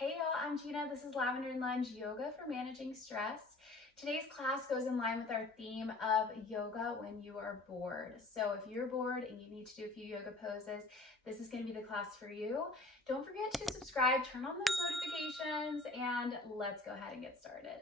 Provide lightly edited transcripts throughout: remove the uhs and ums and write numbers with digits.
Hey y'all, I'm Gina. This is Lavender and Lunge Yoga for Managing Stress. Today's class goes in line with our theme of yoga when you are bored. So if you're bored and you need to do a few yoga poses, this is going to be the class for you. Don't forget to subscribe, turn on those notifications, and let's go ahead and get started.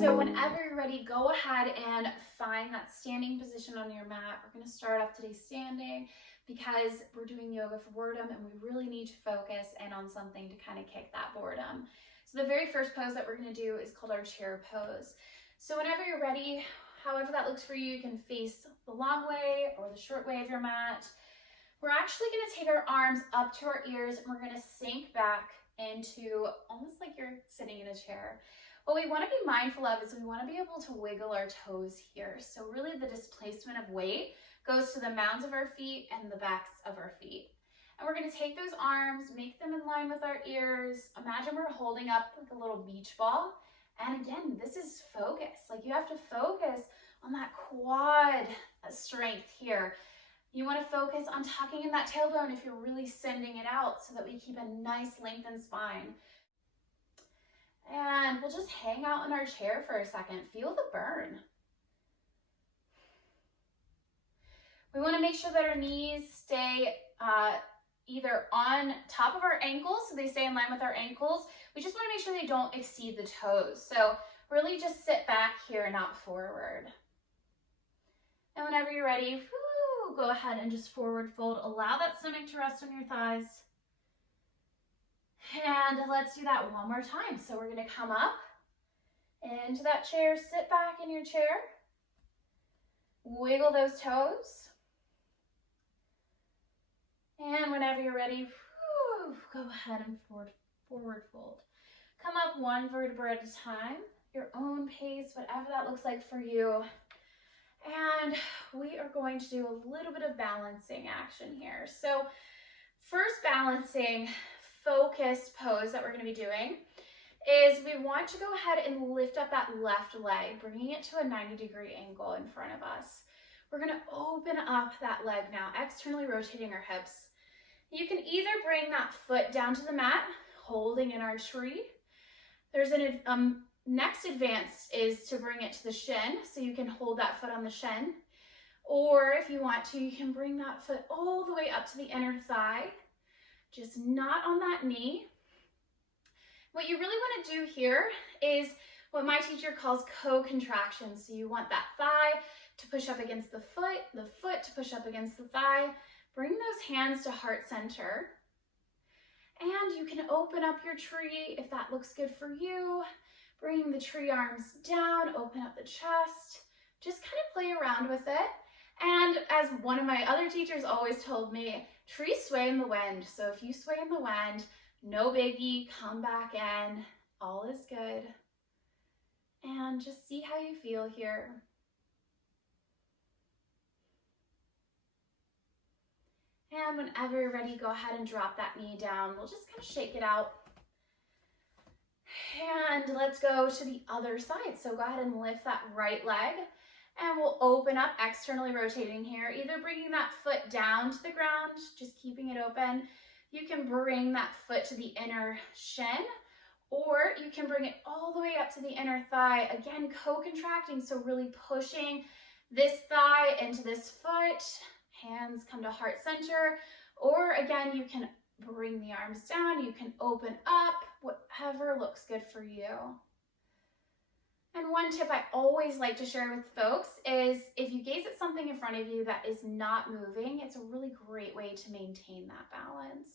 So whenever you're ready, go ahead and find that standing position on your mat. We're going to start off today standing because we're doing yoga for boredom and we really need to focus in on something to kind of kick that boredom. So the very first pose that we're going to do is called our chair pose. So whenever you're ready, however that looks for you, you can face the long way or the short way of your mat. We're actually going to take our arms up to our ears and we're going to sink back into almost like you're sitting in a chair. What we want to be mindful of is we want to be able to wiggle our toes here. So really the displacement of weight goes to the mounds of our feet and the backs of our feet. And we're going to take those arms, make them in line with our ears. Imagine we're holding up like a little beach ball. And again, this is focus. Like you have to focus on that quad strength here. You want to focus on tucking in that tailbone if you're really sending it out so that we keep a nice lengthened spine. And we'll just hang out in our chair for a second. Feel the burn. We want to make sure that our knees stay either on top of our ankles, so they stay in line with our ankles. We just want to make sure they don't exceed the toes. So really just sit back here, not forward. And whenever you're ready, go ahead and just forward fold. Allow that stomach to rest on your thighs. And let's do that one more time. So we're going to come up into that chair, sit back in your chair, wiggle those toes. And whenever you're ready, go ahead and forward fold. Come up one vertebra at a time, your own pace, whatever that looks like for you. And we are going to do a little bit of balancing action here. So first balancing focused pose that we're going to be doing is we want to go ahead and lift up that left leg, bringing it to a 90-degree angle in front of us. We're going to open up that leg now, externally rotating our hips. You can either bring that foot down to the mat, holding in our tree. There's an next advance is to bring it to the shin, so you can hold that foot on the shin. Or if you want to, you can bring that foot all the way up to the inner thigh, just not on that knee. What you really want to do here is what my teacher calls co-contraction. So you want that thigh to push up against the foot to push up against the thigh. Bring those hands to heart center. And you can open up your tree if that looks good for you. Bring the tree arms down, open up the chest. Just kind of play around with it. And as one of my other teachers always told me, trees sway in the wind. So if you sway in the wind, no biggie, come back in, all is good. And just see how you feel here. And whenever you're ready, go ahead and drop that knee down. We'll just kind of shake it out. And let's go to the other side. So go ahead and lift that right leg. And we'll open up, externally rotating here, either bringing that foot down to the ground, just keeping it open. You can bring that foot to the inner shin, or you can bring it all the way up to the inner thigh. Again, co-contracting, so really pushing this thigh into this foot. Hands come to heart center, or again, you can bring the arms down. You can open up, whatever looks good for you. And one tip I always like to share with folks is if you gaze at something in front of you that is not moving, it's a really great way to maintain that balance.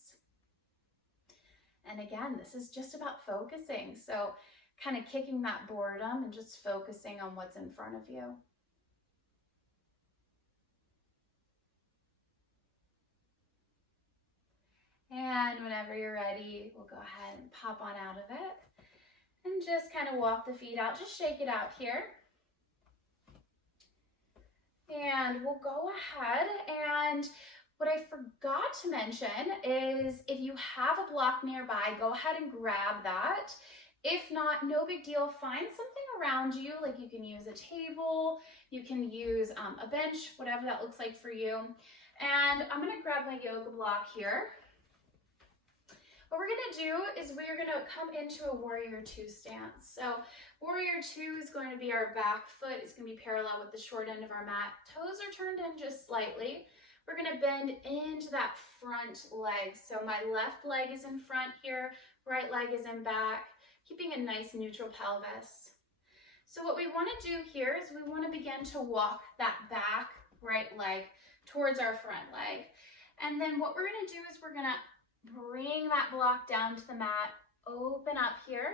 And again, this is just about focusing. So kind of kicking that boredom and just focusing on what's in front of you. And whenever you're ready, we'll go ahead and pop on out of it. And just kind of walk the feet out, just shake it out here. And we'll go ahead, and what I forgot to mention is if you have a block nearby, go ahead and grab that. If not, no big deal, find something around you, like you can use a table, you can use a bench, whatever that looks like for you. And I'm gonna grab my yoga block here. What we're gonna do is we're gonna come into a warrior two stance. So warrior two is going to be our back foot. It's gonna be parallel with the short end of our mat. Toes are turned in just slightly. We're gonna bend into that front leg. So my left leg is in front here, right leg is in back, keeping a nice neutral pelvis. So what we wanna do here is we wanna begin to walk that back right leg towards our front leg. And then what we're gonna do is we're gonna bring that block down to the mat, open up here,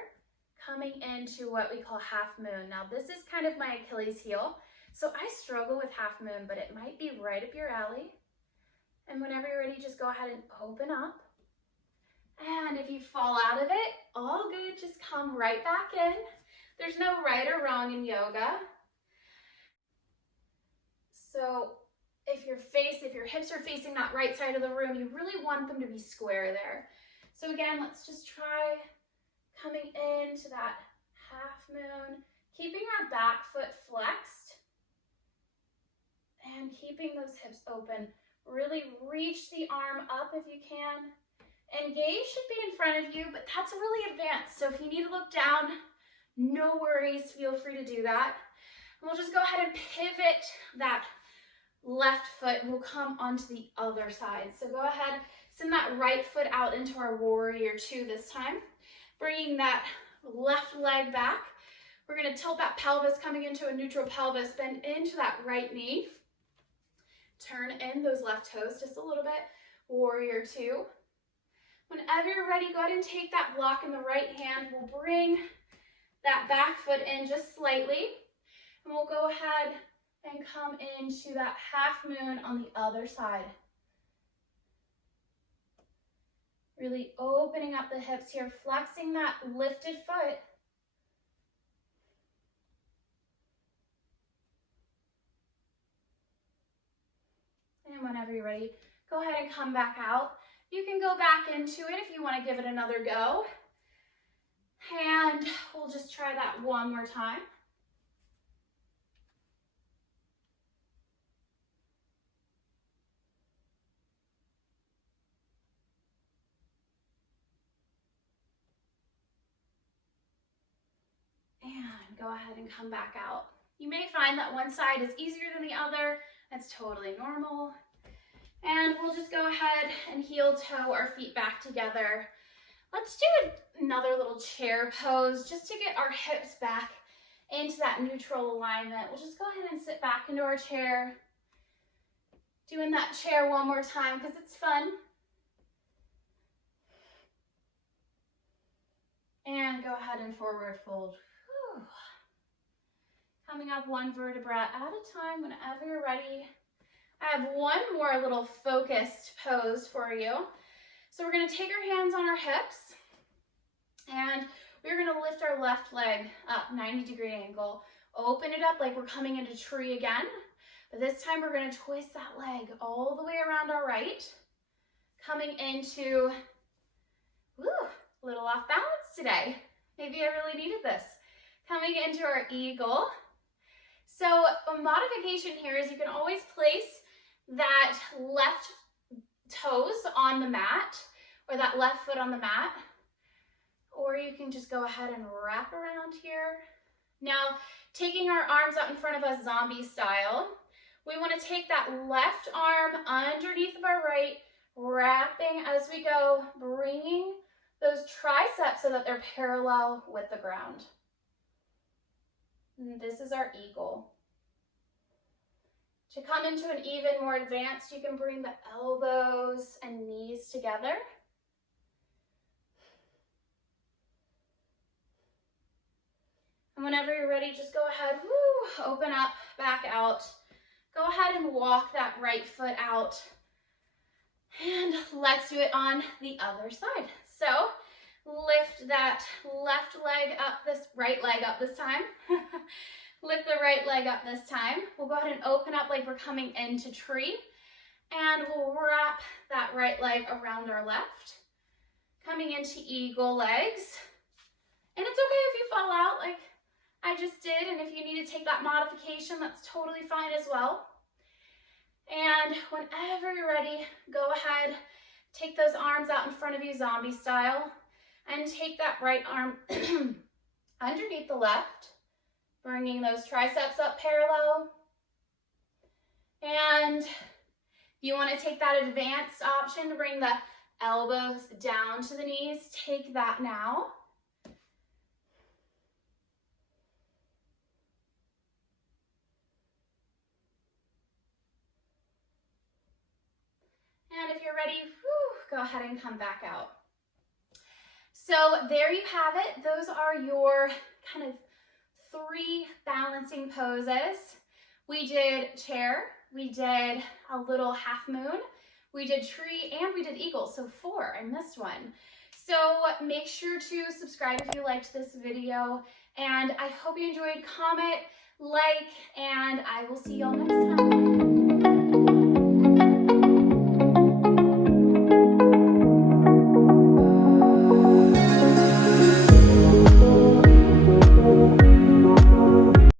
coming into what we call half moon. Now this is kind of my Achilles heel. So I struggle with half moon, but it might be right up your alley. And whenever you're ready, just go ahead and open up. And if you fall out of it, all good, just come right back in. There's no right or wrong in yoga. So if your hips are facing that right side of the room, you really want them to be square there. So again, let's just try coming into that half moon, keeping our back foot flexed and keeping those hips open. Really reach the arm up if you can. And gaze should be in front of you, but that's really advanced. So if you need to look down, no worries, feel free to do that. And we'll just go ahead and pivot that left foot, we'll come onto the other side. So go ahead, send that right foot out into our warrior two this time. Bringing that left leg back. We're gonna tilt that pelvis, coming into a neutral pelvis, bend into that right knee. Turn in those left toes just a little bit, warrior two. Whenever you're ready, go ahead and take that block in the right hand. We'll bring that back foot in just slightly, and we'll go ahead and come into that half moon on the other side. Really opening up the hips here, flexing that lifted foot. And whenever you're ready, go ahead and come back out. You can go back into it if you want to give it another go. And we'll just try that one more time. And go ahead and come back out. You may find that one side is easier than the other. That's totally normal. And we'll just go ahead and heel toe our feet back together. Let's do another little chair pose just to get our hips back into that neutral alignment. We'll just go ahead and sit back into our chair. Doing that chair one more time because it's fun. And go ahead and forward fold. Whew. Coming up one vertebra at a time whenever you're ready. I have one more little focused pose for you. So we're going to take our hands on our hips and we're going to lift our left leg up 90-degree angle. Open it up like we're coming into tree again. But this time we're going to twist that leg all the way around our right. Coming into, a little off balance today. Maybe I really needed this. Coming into our eagle. So a modification here is you can always place that left toes on the mat or that left foot on the mat, or you can just go ahead and wrap around here. Now, taking our arms out in front of us zombie style, we want to take that left arm underneath of our right, wrapping as we go, bringing those triceps so that they're parallel with the ground. And this is our eagle. To come into an even more advanced, you can bring the elbows and knees together. And whenever you're ready, just go ahead, open up, back out. Go ahead and walk that right foot out. And let's do it on the other side. So lift that left leg up, this right leg up this time. Lift the right leg up this time. We'll go ahead and open up like we're coming into tree. And we'll wrap that right leg around our left. Coming into eagle legs. And it's okay if you fall out like I just did. And if you need to take that modification, that's totally fine as well. And whenever you're ready, go ahead, take those arms out in front of you, zombie style, and take that right arm underneath the left, bringing those triceps up parallel. And you want to take that advanced option to bring the elbows down to the knees, take that now. And if you're ready, go ahead and come back out. So there you have it. Those are your kind of 3 balancing poses. We did chair, we did a little half moon, we did tree, and we did eagle. So 4, I missed one. So make sure to subscribe if you liked this video, and I hope you enjoyed. Comment, like, and I will see y'all next time.